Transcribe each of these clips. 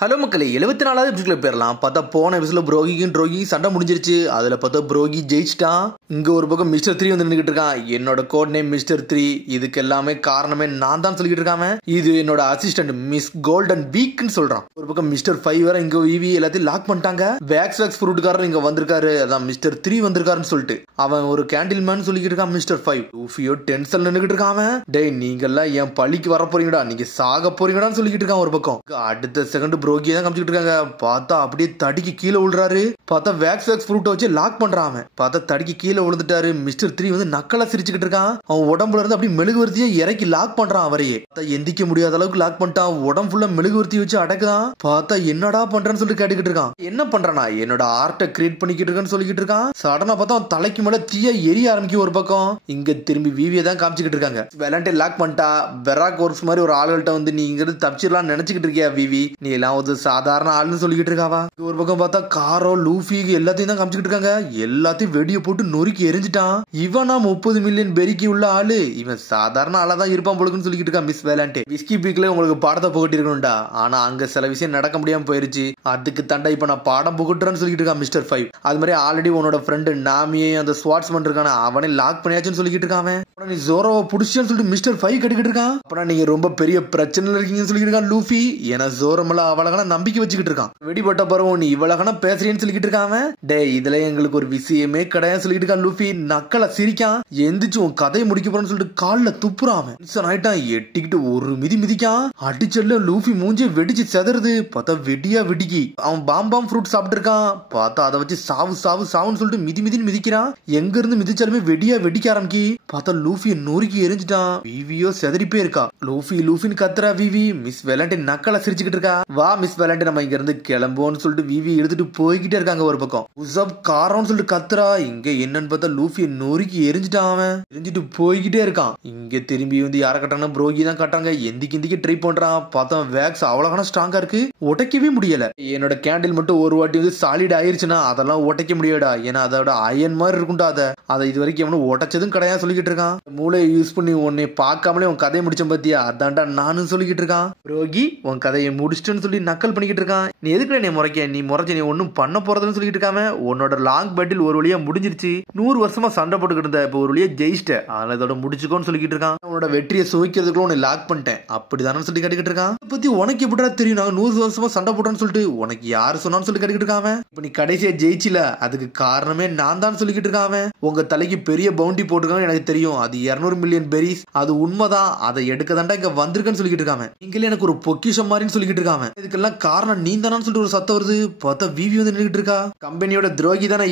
Hello மக்களே, 74வது எபிசோட்ல போயிடலாம். பார்த்தா போன எபிசோட்ல ப்ரோகி சண்டை முடிஞ்சிருச்சு. அதுல பார்த்தா ப்ரோகி ஜெயிச்சிட்டான். இங்க ஒரு பக்கம் மிஸ்டர் 3 வந்து நின்றுகிட்டு இருக்கான். என்னோட கோட் நேம் மிஸ்டர் 3, இதுக்கு எல்லாமே காரணமே நான் தான் சொல்லிட்டு இருக்காம. இது என்னோட அசிஸ்டன்ட் மிஸ் கோல்டன் வீக்னு சொல்றான். ஒரு பக்கம் மிஸ்டர் 5 வேற இங்க ஈவி எல்லாத்தையும் லாக் பண்ணிட்டாங்க. வேக்ஸ் ஃப்ரூட்காரர் இங்க வந்திருக்காரு. அதான் மிஸ்டர் 3 வந்திருக்காருன்னு சொல்லிட்டு அவன் ஒரு கேண்டில் மேன் சொல்லிக்கிட்டு இருக்கான். மிஸ்டர் 5 லூஃபியோ டென்ஷன்ல நின்னுகிட்டு இருக்கான். டேய், நீங்க எல்லாம் என் பழிக்கு வர போறீங்கடா, நீங்க சாக போறீங்கடான்னு சொல்லிக்கிட்டு இருக்கான். ஒரு பக்கம் அடுத்த செகண்ட் ப்ரோகி தான் காமிச்சிட்டு இருக்காங்க. பார்த்தா அப்படியே தடிக்கு கீழே விழுறாரு. பார்த்தா வேக்ஸ் ஃப்ரூட்டை வச்சு லாக் பண்றான். பார்த்தா தடிக்கு கீழே விழுந்துட்டாரு. மிஸ்டர் 3 வந்து நக்கலா சிரிச்சுக்கிட்டு இருக்கான். அவன் உடம்புல இருந்து அப்படியே மெழுகுவர்த்தியை இறக்கி லாக் பண்றான். அவரையே எந்திக்க முடியாத அளவுக்கு லாக் பண்ணிட்டான். உடம்பு ஃபுல்லா மெழுகுவர்த்தி வச்சு அடக்குதான். பார்த்தா என்னடா பண்றான்னு சொல்லிட்டு கேட்டுக்கிட்டு இருக்கான். என்ன பண்றானா, என்னோட ஆர்ட்டை கிரியேட் பண்ணிக்கிட்டு இருக்கான்னு சொல்லிக்கிட்டு இருக்கான். சடனா பார்த்தா அவன் தலைக்கு மேல தீய எரிய ஆரம்பிக்கும். ஒரு பக்கம் இங்க திரும்பி விவியை தான் காமிச்சுக்கிட்டு இருக்காங்க. வெலாண்டே லாக் பண்ணிட்டா. வெராக் ஒர்க்ஸ் மாதிரி ஒரு ஆளுகிட்ட வந்து நீ இங்க இருந்து தப்பிச்சிடலாம் நினைச்சுக்கிட்டு இருக்கியா விவி, நீ எல்லாம் ஒரு சாதாரண ஆளுன்னு சொல்லிக்கிட்டு இருக்காவா. ஒரு பக்கம் பார்த்தா காரோ லூஃபி எல்லாத்தையும் தான் காமிச்சுக்கிட்டு இருக்காங்க. எல்லாத்தையும் வெடியை போட்டு நொறுக்கி எரிஞ்சிட்டான். இவனா 30 மில்லியன் பெருக்கி உள்ள ஆளு, இவன் சாதாரண ஆளா தான் இருப்பான் போலுக்குன்னு சொல்லிக்கிட்டு இருக்கான் மிஸ் வேலாண்டே. விஸ்கி பீக்ல உங்களுக்கு பாடத்தை புகட்டி இருக்கணும்டா, ஆனா அங்க சில விஷயம் நடக்க முடியாம போயிருச்சு, அதுக்கு தண்டை இப்ப நான் பாடம் புகட்டுறேன்னு சொல்லிட்டு இருக்கான் மிஸ்டர் 5. அது மாதிரி ஆல்ரெடி உன்னோட ஃப்ரெண்டு நாமியே அந்த ஸ்வாட்ஸ்மேன் இருக்கான அவனே லாக் பண்ணியாச்சுன்னு சொல்லிக்கிட்டு இருக்கான். நீ ஜோரோவை புடிச்சேன்னு சொல்லிட்டு மிஸ்டர் 5 கட்டிக்கிட்டு இருக்கான். அப்புறம் நீங்க ரொம்ப பெரிய பிரச்சனை இருக்கீங்கன்னு சொல்லிட்டு இருக்கான் லூஃபி. ஏன்னா ஜோரமல அவளகான நம்பிக்கை வச்சுக்கிட்டு இருக்கான். வெடிபட்ட பருவம் நீ இவ்வளகான பேசுறேன்னு சொல்லிட்டு இருக்கான். டே, இதுல எங்களுக்கு ஒரு விஷயமே கிடையாது சொல்லிட்டு இருக்கான் லூஃபி. நக்கலை சிரிக்கான். எந்திரிச்சு உன் கதையை முடிக்க போறேன்னு சொல்லிட்டு கால்ல துப்புறான். ஆயிட்டான். எட்டிக்கிட்டு ஒரு மிதி மிதிக்கான். அடிச்சல்ல லூஃபி மூஞ்சி வெடிச்சு செதறுது. பார்த்தா வெடியா வெடிக்கி அவன் பாம் ஃப்ரூட் சாப்பிட்டு இருக்கான். பார்த்தா அதை வச்சு சாவுன்னு சொல்லிட்டு மிதின்னு மிதிக்கிறான். எங்க இருந்து மிதிச்சாலுமே வெடியா வெடிக்க ஆரம்பிக்கி. பார்த்தா லூஃபிய நொறுக்கி எரிஞ்சிட்டான். விவியோ செதறிப்பே இருக்கா. லூஃபின்னு கத்துறா விவி. மிஸ் வேலாண்டே நக்கலை சிரிச்சுக்கிட்டு இருக்கா. வா மிஸ் வேலாண்டே, நம்ம இங்க இருந்து கிளம்புவோம்னு சொல்லிட்டு விவி எடுத்துட்டு போய்கிட்டே இருக்காங்க. ஒரு பக்கம் உசப் காரம்னு சொல்லிட்டு கத்துறா. இங்க என்னன்னு பார்த்தா லூஃபிய நொறுக்கி எரிஞ்சிட்டான். அவன் எரிஞ்சிட்டு போய்கிட்டே இருக்கான். இங்க திரும்பி வந்து யார கட்டான ப்ரோகி தான் கட்டாங்க. எந்திக்கு ட்ரை பண்றான். பார்த்தா வேக்ஸ் அவ்வளவு ஸ்ட்ராங்கா இருக்கு, உடைக்கவே முடியல. என்னோட கேண்டில் மட்டும் ஒரு வாட்டி வந்து சாலிட் ஆயிருச்சுன்னா அதெல்லாம் உடைக்க முடியாடா, ஏன்னா அதோட அயன் மாதிரி இருக்கும்டா. அதை இது வரைக்கும் எவனும் உடைச்சதும் கிடையாது சொல்லிக்கிட்டு இருக்கான். மூளையை யூஸ் பண்ணி உன்னை பார்க்காமலே உன் கதையை முடிச்ச பத்தியா, அதான்டா நானும் சொல்லிக்கிட்டு இருக்கான். ரோகி உன் கதையை முடிச்சிட்டுன்னு சொல்லி நக்கல் பண்ணிக்கிட்டு இருக்கான். நீ எதுக்கு நீ முறைக்க, நீ முறைச்சு நீ ஒன்னும் பண்ண போறதுன்னு சொல்லிட்டு இருக்காம. உன்னோட லாங் பேட்டில் ஒரு வழியா முடிஞ்சிருச்சு. 100 வருஷமா சண்டை போட்டுக்கிட்டு இருந்த, இப்ப ஒரு வழியா ஜெயிச்சிட்ட, அதனால இதோட முடிச்சுக்கோன்னு சொல்லிக்கிட்டு இருக்கான். உன்னோட வெற்றியை சுவைக்கிறதுக்குள்ள உன்னை லாக் பண்ணிட்டேன் அப்படிதானு சொல்லி கேட்டுக்கிட்டு இருக்கான். இதை பத்தி உனக்கு எப்படா தெரியும், நாங்க 100 வருஷமா சண்டை போட்டோம்னு சொல்லிட்டு உனக்கு யாரு சொன்னான்னு சொல்லி கேட்டுக்கிட்டு இருக்காம. இப்ப நீ கடைசியா ஜெயிச்சில, அதுக்கு காரணமே நான் தான் சொல்லிக்கிட்டு இருக்காம. உங்க தலைக்கு பெரிய பவுண்டி போட்டுருக்காங்க எனக்கு தெரியும், அது 200 மில்லியன் பெரிஸ், அது உண்மைதான், அதை எடுக்க தாண்டா இங்க வந்திருக்கேன்னு சொல்லிக்கிட்டு இருக்காம. நீங்களே எனக்கு ஒரு பொக்கிஷம் மாதிரின்னு சொல்லிக்கிட்டு இருக்காம. இதுக்கெல்லாம் காரணம் நீ தானு சொல்லிட்டு ஒரு சத்தம் வருது. பார்த்தா விவி வந்து நின்றுட்டு இருக்கா. கம்பெனியோட துரோகி தானே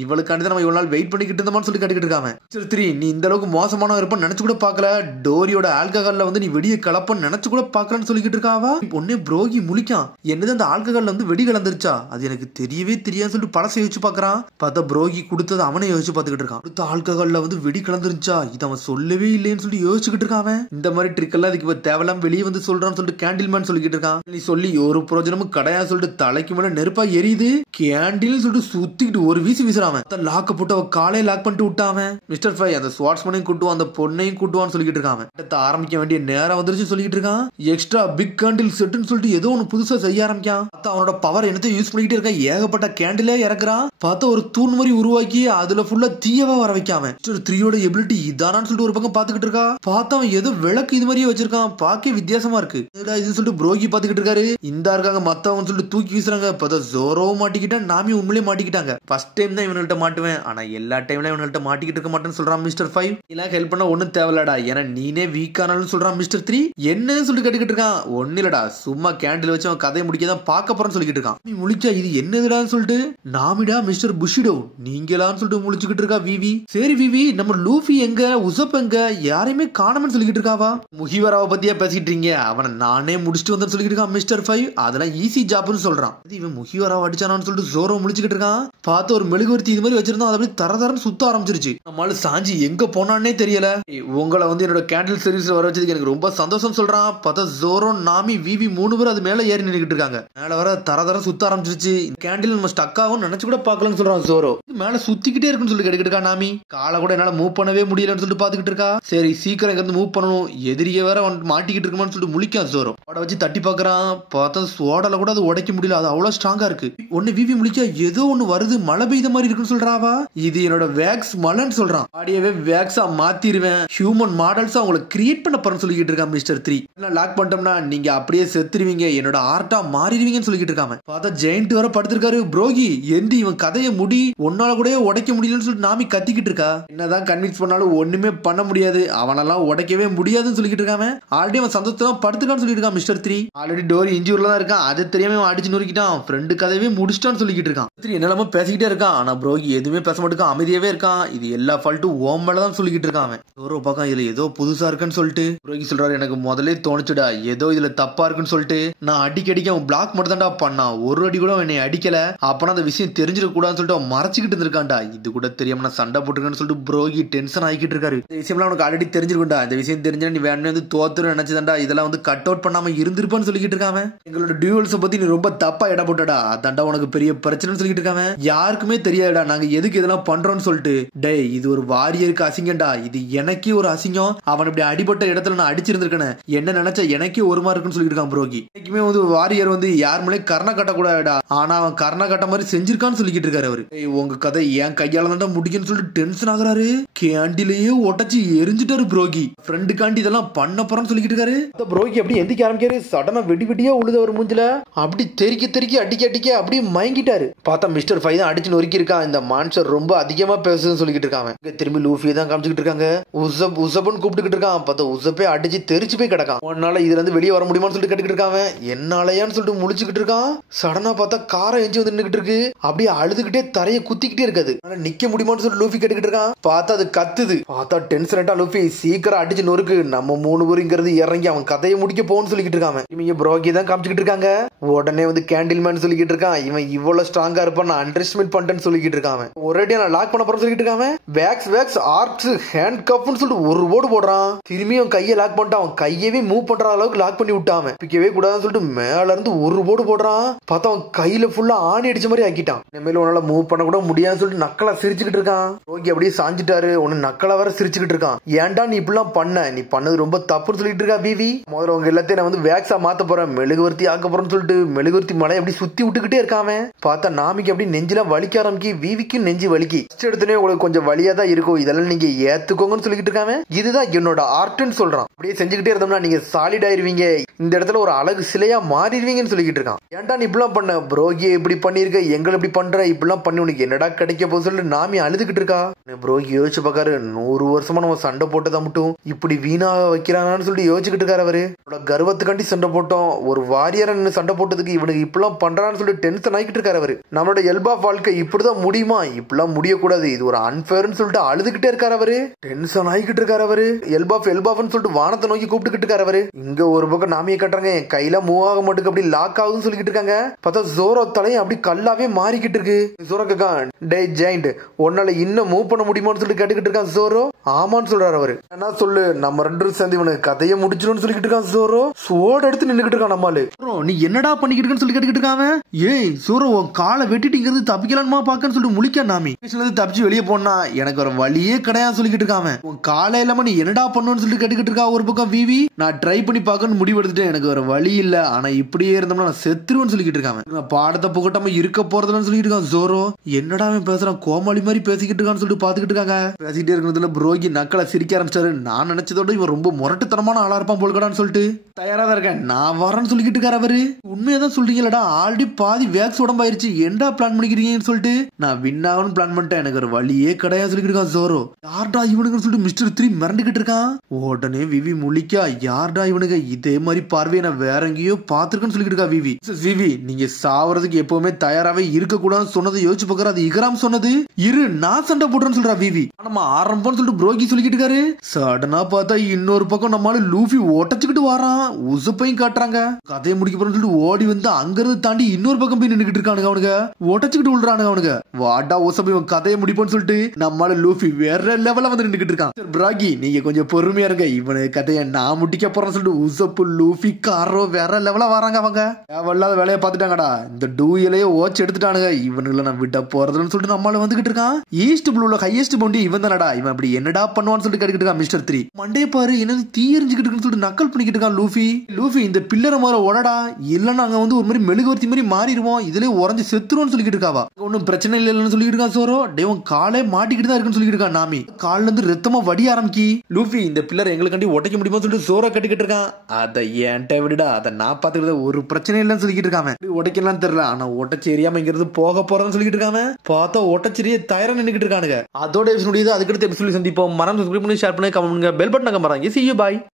இவளுக்காண்டி நம்ம இவ்வளவு நாள் வெயிட் பண்ணிக்கிட்டு இருந்தோம்னு சொல்லி கேட்டுக்கிட்டு இருக்காம. மிஸ்டர் 3, நீ இந்த அளவுக்கு மோசமான இருப்பன்னு நினைச்சு கூட பாக்கல. டோரியோட ஆல்கஹால்ல வந்து நீ வெடியை கலப்பன்னு நினைச்சு கூட பாக்கலன்னு சொல்லிக்கிட்டு இருக்காவா. பொண்ணே ப்ரோகி முழிக்கான். என்னது அந்த ஆல்கஹால்ல வந்து வெடி கலந்துருச்சா, அது எனக்கு தெரியவே தெரியாதுன்னு சொல்லிட்டு பழசை யோசிச்சு பாக்குறான். பார்த்தா ப்ரோகி கொடுத்தது அவனே யோசிச்சு பாத்துக்கிட்டு இருக்கான். அடுத்த ஆல்கஹால்ல வந்து வெடி கலந்துருச்சா, இது அவன் சொல்லவே இல்லைன்னு சொல்லி யோசிச்சுக்கிட்டு இருக்கான். இந்த மாதிரி ட்ரிக் எல்லாம் இதுக்கு தேவலாம் வெளியே வந்து சொல்றான்னு சொல்லிட்டு கேண்டில் மேன் சொல்லிக்கிட்டு இருக்கான். நீ சொல்லி ஒரு பிரோஜனமும் கிடையாது சொல்லிட்டு தலைக்கு மேல நெருப்பா எரியுது. கேண்டில் சொல்லிட்டு சுத்திக்கிட்டு ஒரு வீசுறான். லாக்க போட்டு அவ காலையை லாக் பண்ணிட்டு விட்டான். மிஸ்டர் 5 அந்த ஸ்வாட்ஸ்மேனையும் கூட்டுவான், அந்த பொண்ணையும் கூட்டுவான்னு சொல்லிக்கிட்டு இருக்கான். ஆரம்பிக்க வேண்டிய நேரம் வந்துருச்சு சொல்லிக்கிட்டு இருக்கான். எக்ஸ்ட்ரா பிக் கேண்டில் செட்னு சொல்லிட்டு ஏதோ ஒன்னு புதுசா செய்ய ஆரம்பிக்கான். அவனோட பவர் என்னத்தையும் யூஸ் பண்ணிக்கிட்டே இருக்கான். ஏகப்பட்ட கேண்டிலே இறக்குறான். பார்த்தா ஒரு தூண் மாதிரி உருவாக்கி அதுல ஃபுல்லா தீயவா வர வைக்காம. மிஸ்டர் 3யோட எபிலிட்டி இதானான்னு சொல்லிட்டு ஒரு பக்கம் பாத்துக்கிட்டு இருக்கா. பார்த்தா அவன் ஏதோ விளக்கு இது மாதிரியே வச்சிருக்கான். பாக்க வித்தியாசமா இருக்கு. இது சொல்லிட்டு ப்ரோகி பாத்துக்கிட்டு இருக்காரு. இந்த இருக்காங்க மத்தவங்க சொல்லிட்டு தூக்கி வீசுறாங்க. பார்த்தா ஜோரோ மாட்டிக்கிட்டா, நாமி உண்மையிலே மாட்டிக்கிட்டாங்க. ஃபர்ஸ்ட் டைம் தான் இவங்கள்ட்ட மாட்டுவேன், ஆனா எல்லா டைம்ல இவங்கள்ட்ட மாட்டிக்கிட்டு இருக்க மாட்டேன்னு சொல்றான் மிஸ்டர் 5. இல்ல ஹெல்ப் பண்ண ஒண்ணும் தேவையில்லடா, ஏன்னா நீனே வீக் ஆனாலும் சொல்றான் மிஸ்டர் 3. என்னன்னு சொல்லிட்டு கேட்டுக்கிட்டு இருக்கான். ஒண்ணு இல்லடா, சும்மா கேண்டில் வச்சு அவன் கதையை முடிக்கதான் பார்க்க போறேன்னு சொல்லிக்கிட்டு இருக்கான். நீ முழிச்சா இது என்னதுடான்னு சொல்லிட்டு, நாமிடா மிஸ்டர் புஷிடோ நீங்களான்னு சொல்லிட்டு முழிச்சுக்கிட்டு இருக்கா விவி. சரி விவி, நம்ம லூஃபி எங்க, உசப் எங்க, யாரையுமே காணாமன்னு சொல்லிக்கிட்டு இருக்காவா. முகிவராவை பத்தியா பேசிட்டு இருக்கீங்க, அவனை நானே முடிச்சுட்டு வந்து சொல்லிக்கிட்டு இருக்கான் மிஸ்டர் 5. அதெல்லாம் ஈஸி ஜாப்னு சொல்றான். இவன் முகிவராவை அடிச்சானான்னு சொல்லிட்டு ஜோரோ முழிச்சுக்கிட்டு இருக்கான். பார்த்து ஒரு மெழுகுவர்த்தி இது மாதிரி வச்சிருந்தா அது அப்படியே தரதரன்னு சுத்த ஆரம்பிச்சிருச்சு. நம்மளால சாஞ்சி எங்க போனானே தெரியல. உங்களை வந்து என்னோட கேண்டில் சர்வீஸ்ல வர வச்சதுக்கு எனக்கு ரொம்ப சந்தோஷம் சொல்றான். பார்த்தா ஜோரோ, நாமி, விவி 3 பேர் அது மேல ஏறி நின்னுக்கிட்டு இருக்காங்க. மேல வர தரதர சுத்த ஆரம்பிச்சிருச்சு. கேண்டில் நம்ம ஸ்டக் ஆகும் நினைச்சு கூட பாக்கலன்னு சொல்றான் ஜோரோ. மேல சுத்திக்கிட்டே இருக்குன்னு சொல்லி கேட்டுக்கிட்டு இருக்கா நாமி. காலை கூட என்னால மூவ் பண்ணவே முடியலன்னு சொல்லிட்டு பாத்துக்கிட்டு இருக்கா. சரி சீக்கிரம் இங்க இருந்து மூவ் பண்ணணும், எதிரிய வேற மாட்டிக்கிட்டு இருக்குமான்னு சொல்லிட்டு முழிக்கான் ஜோரோ. அவட வச்சு தட்டி பாக்குறான். பார்த்தா சோடால கூட அது உடைக்க முடியல, அது அவ்வளவு ஸ்ட்ராங்கா இருக்கு. ஒன்னு விவி முழிக்க ஏதோ ஒண்ணு வருது, மழை பெய்த மாதிரி இருக்குன்னு சொல்றாவா. இது என்னோட வேக்ஸ் மலைன்னு சொல்றான். பாடியவே வேக்ஸா மாத்திருவேன், ஹியூமன் மாடல்ஸ் அவங்களை கிரியேட் பண்ண போறேன்னு சொல்லிட்டு இருக்கான் மிஸ்டர் 3. லாக் பண்ணிட்டோம்னா நீங்க அப்படியே செத்துருவீங்க, என்னோட ஆர்ட்டா மாறிடுவீங்கன்னு சொல்லிட்டு இருக்காங்க. பார்த்தா ஜெயண்ட் வர படுத்திருக்காரு. புரோகி எந்தி இவன் கதையை முடி, ஒன்னால கூட உடைக்க முடியலன்னு சொல்லிட்டு நாமி கத்திக்கிட்டு இருக்கா. என்னதான் கன்வின்ஸ் பண்ணாலும் ஒண்ணுமே பண்ண முடியாது, அவனெல்லாம் உடைக்கவே முடியாதுன்னு சொல்லிட்டு இருக்காங்க. ஆல்ரெடி அவன் சந்தோஷம் படுத்துக்கான்னு சொல்லிட்டு இருக்கான் மிஸ்டர் 3. ஆல்ரெடி டோர் இன்ஜூர்ல தான் இருக்கான், அது தெரியாம அடிச்சு நொறுக்கிட்டான், ஃப்ரெண்டு கதையவே முடிச்சிட்டான்னு சொல்லிட்டு இருக்கான். என்னெல்லாம பேசிக்கிட்டே இருக்கான், ஆனா புரோகி எதுவுமே பேச மாட்டேங்க, அமைதியாவே இருக்கான். இது எல்லா ஃபால்ட்டும் ஓம்பலதான் சொல்லிட்டு இருக்கான். ஒரு பக்கம் இதுல ஏதோ புதுசா இருக்குன்னு சொல்லிட்டு புரோகி சொல்றாரு, எனக்கு முதல்ல தோணுச்சுடா ஏதோ இதுல தப்பா இருக்குன்னு சொல்லிட்டு. நான் அடிக்கடிக்க அவன் பிளாக் மட்டும் தான்டா பண்ணான், ஒரு அடி கூட என்னை அடிக்கல, அப்பனா அந்த விஷயம் தெரிஞ்சிட கூடாதுன்னு சொல்லிட்டு அவன் மறைச்சிக்கிட்டு இருந்திருக்கான்டா. இது கூட தெரியாம நான் சண்டை போட்டுருக்கேன்னு சொல்லிட்டு புரோகி டென்ஷன் ஆகிக்கிட்டு இருக்காரு. இந்த விஷயம்லாம் உனக்கு ஆல்ரெடி தெரிஞ்சிருக்கும்டா, இந்த விஷயம் தெரிஞ்சா நீ வேணும் வந்து தோத்துரு நினைச்சதாண்டா, இதெல்லாம் வந்து கட் அவுட் பண்ணாம இருந்திருப்பான்னு சொல்லிட்டு இருக்காங்க. எங்களோட டியூவல்ஸ் பத்தி நீ ரொம்ப தப்பா இட போட்டடா, அதான்டா உனக்கு பெரிய பிரச்சனைன்னு சொல்லிட்டு இருக்காங்க. யாருக்குமே தெரியாதுடா நாங்க எதுக்கு இதெல்லாம் பண்றோம்னு சொல்லிட்டு. டே இது ஒரு வாரியருக்கு அசிங்கம்டா, இது எனக்கே ஒரு அசிங்கம், அவன் இப்படி அடிபட்ட இடத்துல நான் அடிச்சிருந்திருக்கேன், என்ன நினைச்சா எனக்கே ஒரு மாதிரி இருக்குன்னு சொல்லிட்டு இருக்கான் புரோகி. இன்னைக்குமே வந்து வாரியர் வந்து யார் மேலே கர்ண கட்டக்கூடாதுடா, ஆனா அவன் கர்ண கட்ட மாதிரி செஞ்சிருக்கான்னு சொல்லிட்டு இருக்காரு அவரு. உங்க கதை என் கையால தான் முடிக்குன்னு சொல்லிட்டு டென்ஷன் ஆகுறாரு. கேண்டிலேயே ஒட்டச்சு எரிஞ்சிட்டாரு புரோகி. ஃப்ரெண்டுக்காண்டி இதெல்லாம் பண்ண போறேன்னு சொல்லிட்டு இருக்காரு. புரோகி அப்படி எந்திக்க ஆரம்பிக்காரு, சடனா வெடி வெடியா உழுத ஒரு மூஞ்சில அப்படி தெறிக்க தெறிக்க அடிக்க அடிக்க அப்படியே மயங்கிட்டாரு. பார்த்தா மிஸ்டர் 5 தான் அடிச்சு நொறுக்கி இருக்கான். இந்த மான்ஸ்டர் ரொம்ப அதிகமா பேசுதுன்னு சொல்லிட்டு இருக்காங்க. திரும்பி லூஃபியை தான் காமிச்சுக்கிட்டு இருக்காங்க. உசப் உசப்னு கூப்பிட்டுக்கிட்டு இருக்கான். பார்த்தா உசப்பே அடிச்சு தெரிச்சு போய் கிடக்கான். உன்னால இதுல இருந்து வெளியே வர முடியுமான்னு சொல்லிட்டு கேட்டுக்கிட்டு இருக்காங்க. என்னாலயான்னு சொல்லிட்டு முழிச்சுக்கிட்டு இருக்கான். சடனா பார்த்தா காரை எஞ்சி வந்து நின்னுக்கிட்டு இருக்கு, அப்படியே அழுதுகிட்டே தரையை குத்திக்கிட்டே இருக்குது. ஆனா நிக்க முடியுமான்னு சொல்லிட்டு லூஃபி கேட்டுக்கிட்டு இருக்கான். பார்த்தா அது கத்துது. பார்த்தா டென்ஷன் ஆயிட்டா லூஃபி, சீக்கிரம் அடிச்சு நொறுக்கு, நம்ம 3 பேருங்கிறது இறங்கி அவன் கதையை முடிக்க போன்னு சொல்லிக்கிட்டு இருக்காங்க. இவங்க புரோகி தான் காமிச்சுக்கிட்டு இருக்காங்க. உடனே வந்து கேண்டில் மேன் சொல்லிக்கிட்டு இருக்கான், இவன் இவ்வளவு ஸ்ட்ராங்கா இருப்பான், நான் அண்டர்ஸ்டிமேட் பண்ணிட்டேன்னு சொல்லிக்கிட்டு இருக்கான். ஒரேடியா நான் லாக் பண்ண போறேன்னு சொல்லிட்டு இருக்காங்க. வேக்ஸ் வேக்ஸ் ஆர்ட்ஸ் ஹேண்ட் கப்னு சொல்லிட்டு ஒரு ஓடு போடுறான். திரும்பி அவன் கையை லாக் பண்ணிட்டான், அவன் கையவே மூவ் பண்ற அளவுக்கு லாக் பண்ணி விட்டான். பிக்கவே கூடாதுன்னு சொல்லிட்டு மேல இருந்து ஒரு போடு போடுறான். பார்த்தா அவன் கையில ஃபுல்லா ஆணி அடிச்ச மாதிரி ஆக்கிட்டான். இனிமேல் உன்னால மூவ் பண்ண கூட முடியாதுன்னு சொல்லிட்டு நக்கலா சிரிச்சுக்கிட்டு இருக்கான். ரோகி அப்படியே சாஞ்சிட்டாரு. ஒன்னு நக்கலா வர சிரிச்சுக்கிட்டு இருக்கான். ஏன்டா நீ இப்படிலாம் பண்ண, நீ பண்ணது ரொம்ப தப்புன்னு சொல்லிட்டு இருக்கா விவி. முதல்ல உங்க எல்லாத்தையும் நான் வந்து வேக்ஸா மாத்த போறேன், மெழுகுவர்த்தி ஆக்க போறேன்னு சொல்லிட்டு மெழுகுவர்த்தி மலை அப்படி சுத்தி விட்டுக்கிட்டே இருக்காம. பார்த்தா நாமிக்கு அப்படி நெஞ்சில வலிக்க ஆரம்பிக்கி, விவிக்கும் நெஞ்சு வலிக்கி. ஃபர்ஸ்ட் எடுத்தனே உங்களுக்கு கொஞ்சம் வலியா தான் இருக்கும், இதெல்லாம் நீங்க ஏத்துக்கோங்கன்னு சொல்லிட்டு இருக்காங்க. இதுதான் என்னோட ஆர்ட்னு சொல்றான். அப்படியே செஞ்சுக்கிட்டே இருந்தோம்னா நீங்க சாலிட் ஆயிருவீங்க, இந்த இடத்துல ஒரு அழகு சிலையா மாறிடுவீங்கன்னு சொல்லிட்டு இருக்கான். ஏன்டா நீ இப்படிலாம் பண்ண, புரோகியை இப்படி பண்ணிருக்க, எங்களை இப்படி பண்ற, இப்படிலாம் பண்ணி உனக்கு என்னடா கிடைக்க போகுது சொல்லிட்டு நாமி அழுதுகிட்டு இருக்கா. புரோகி யோசிச்சு பாக்காரு, 100 வருஷமா நம்ம சண்டை போட்டதா மட்டும் இப்படி வீணா வைக்கிறாங்கன்னு சொல்லிட்டு யோசிச்சுக்கிட்டு இருக்காரு அவரு. கர்வத்துக்காண்டி சண்டை போட்டோம், ஒரு வாரியரை சண்டை போட்டதுக்கு இவனுக்கு இப்பெல்லாம் பண்றான்னு சொல்லிட்டு டென்ஷன் ஆகிட்டு இருக்காரு அவரு. நம்மளோட எல்பா வாழ்க்கை இப்படிதான் முடியுமா, இப்பெல்லாம் முடியக்கூடாது, இது ஒரு அன்பேர்னு சொல்லிட்டு அழுதுகிட்டே இருக்காரு அவரு. டென்ஷன் ஆகிட்டு இருக்காரு அவரு. எல்பாஃப்னு சொல்லிட்டு வானத்தை நோக்கி கூப்பிட்டுக்கிட்டு இருக்காரு அவரு. இங்க ஒரு பக்கம் நாமியை கட்டுறாங்க, என் கையில மூவ் ஆக மாட்டுக்கு அப்படி லாக் ஆகுதுன்னு சொல்லிட்டு இருக்காங்க. பார்த்தா ஜோரோ தலையும் அப்படி கல்லாவே மாறிக்கிட்டு இருக்கு. ஜோரோ கேக்கான், டே ஜெயண்ட் உன்னால இன்னும் மூவ் பண்ண முடியுமான்னு சொல்லிட்டு கேட்டுக்கிட்டு இருக்கான் ஜோரோ. ஆமான்னு சொல்றாரு அவரு. என்ன சொல்லு, நம்ம 2 பேரும் சேர்ந்து இவனுக்கு கதையை முடிச்சிடும் சொல்லிட்டு இருக்கான் ஜோரோ. சோடு எடுத்து நின்னுக்கிட்டு இருக்கான். நம்மாலு நீ என்னடா பண்ணிக்கிட்டு இருக்கன்னு சொல்லி கேட்டுக்கிட்டு இருக்காங்க. ஏய் ஜோரோ, உன் காலை வெட்டிட்டு தப்பிக்கலாமா பாக்கன்னு சொல்லிட்டு முழிக்க நாமி தப்பிச்சு வெளியே போனா எனக்கு ஒரு வழியே கிடையாது சொல்லிக்கிட்டு இருக்காங்க. உன் காலை இல்லாம நீ என்னடா பண்ணுன்னு சொல்லிட்டு கேட்டுக்கிட்டு இருக்கா. ஒரு பக்கம் விவி, நான் ட்ரை பண்ணி பாக்கன்னு முடிவு எடுத்துட்டேன், எனக்கு ஒரு வழி இல்ல, ஆனா இப்படியே இருந்தோம்னா நான் செத்துருவேன்னு சொல்லிக்கிட்டு இருக்காங்க. நான் பாடத்தை புகட்டாம இருக்க போறதுன்னு சொல்லிட்டு இருக்கான் ஜோரோ. என்னடா பேசுறான், கோமாளி மாதிரி பேசிக்கிட்டு இருக்கான்னு சொல்லிட்டு பாத்துக்கிட்டு இருக்காங்க. பேசிக்கிட்டே இருக்கிறதுல புரோகி நக்கலை சிரிக்க ஆரம்பிச்சாரு. நான் நினைச்சதோட இவன் ரொம்ப முரட்டுத்தனமான ஆளா இருப்பான் போல்கடான்னு சொல்லிட்டு தயாரா தான் இருக்கேன், நான் வரேன்னு சொல்லிக்கிட்டு இருக்காரு அவரு. உண்மையதான் சொல்றீங்களா, ஆல்ரெடி பாதி வேக்ஸ் உடம்பாயிருச்சு, என்னடா பிளான் பண்ணிக்கிறீங்கன்னு சொல்லிட்டு நான் வின் ஆகணும்னு பிளான் பண்ணிட்டேன், எனக்கு ஒரு வழியே கிடையாது சொல்லிட்டு இருக்கான் ஜோரோ. யார்டா இவனுக்குன்னு சொல்லிட்டு மிஸ்டர் 3 மிரண்டுகிட்டு இருக்கான். உடனே விவி முழிக்கா, யார்டா இவனுக்கு, இதே மாதிரி பார்வையை நான் வேற எங்கேயோ பாத்துருக்கேன்னு சொல்லிட்டு இருக்கா விவி. விவி, நீங்க சாவறதுக்கு எப்பவுமே தயாராவே இருக்க கூடாதுன்னு சொன்னதை யோசிச்சு பாக்குற, அது இகராம் சொன்னது. இரு நான் சண்டை போடுறேன்னு சொல்றா விவி. நம்ம ஆரம்பம்னு சொல்லிட்டு புரோகி சொல்லிக்கிட்டு இருக்காரு. சடனா பார்த்தா இன்னொரு பக்கம் நம்மளால லூஃபி ஓட்டச்சுக்கிட்டு வரான். உசப்பையும் காட்டுறாங்க. கதையை முடிக்க போறேன்னு சொல்லிட்டு ஓடி வந்து அங்கிருந்து தாண்டி இன்னொரு பக்கம் போய் நின்னுக்கிட்டு இருக்கானுங்க. அவனுங்க ஓட்டச்சுக்கிட்டு விழுறானுங்க. அவனுங்க வாடா உசப்பை கதையை முடிப்போன்னு சொல்லிட்டு நம்மளால லூஃபி வேற லெவல்ல வந்து நின்னுக்கிட்டு இருக்கான். பிராகி, நீங்க கொஞ்சம் பொறுமையா இருங்க, இவனு கதையை நான் முடிக்க போறேன்னு சொல்லிட்டு உசப்பு லூஃபி காரோ வேற லெவலா வராங்க. அவங்க தேவையில்லாத வேலையை பார்த்துட்டாங்கடா, இந்த டூயிலையே ஓச்சு எடுத்துட்டானுங்க, இவனுங்களை நான் விட்ட போறதுன்னு சொல்லிட்டு நம்மளால வந்துகிட்டு இருக்கான். ஈஸ்ட் ப்ளூல ஹையஸ்ட் பவுண்டி இவன் தானடா, இவன் அப்படி என்னடா பண்ணுவான்னு சொல்லிட்டு கேட்டுக்கிட்டு இருக்கான் மிஸ்டர் 3. மண்டே பாரு, என்னது தீ எரிஞ்சுக்கிட்டு இருக்குன்னு சொல்லிட்டு நக்கல் பண்ணிக்கிட்டு இருக்கான் லூஃபி. லூஃபி, இந்த பில்லரை மாதிரி முதல்ல உடடா, இல்ல நாங்க வந்து ஒரு மாதிரி மெழுகுவர்த்தி மாதிரி மாறிடுவோம், இதுலயே உறைஞ்சு செத்துருவோம்னு சொல்லிட்டு இருக்காவா. ஒன்னும் பிரச்சனை இல்லைன்னு சொல்லிட்டு இருக்கா சோரோ. டேவன் காலே மாட்டிக்கிட்டு தான் இருக்குன்னு சொல்லிட்டு இருக்கா நாமி. கால்ல இருந்து ரத்தமா வடி ஆரம்பிக்கி. லூஃபி இந்த பில்லர் எங்களுக்காண்டி உடைக்க முடியுமா சொல்லிட்டு சோரோ கட்டிக்கிட்டு இருக்கான். அதை ஏன்ட்ட விடுடா, அதை நான் பாத்துக்கிட்ட ஒரு பிரச்சனை இல்லைன்னு சொல்லிட்டு இருக்காம. உடைக்கலாம் தெரியல, ஆனா உடச்சு எரியாம இங்கிறது போக போறதுன்னு சொல்லிட்டு இருக்காம. பார்த்தா உடச்செரிய தயாரா நின்னுக்கிட்டு இருக்கானுங்க. அதோட எபிசோட் முடியுது. அதுக்கடுத்து எபிசோட் சந்திப்போம். மறந்து சப்ஸ்கிரைப் பண்ணி ஷேர் பண்ணி கமெண்ட் பண்ணுங்க. பெல் பட்டன் மறந்துங்க. See you bye.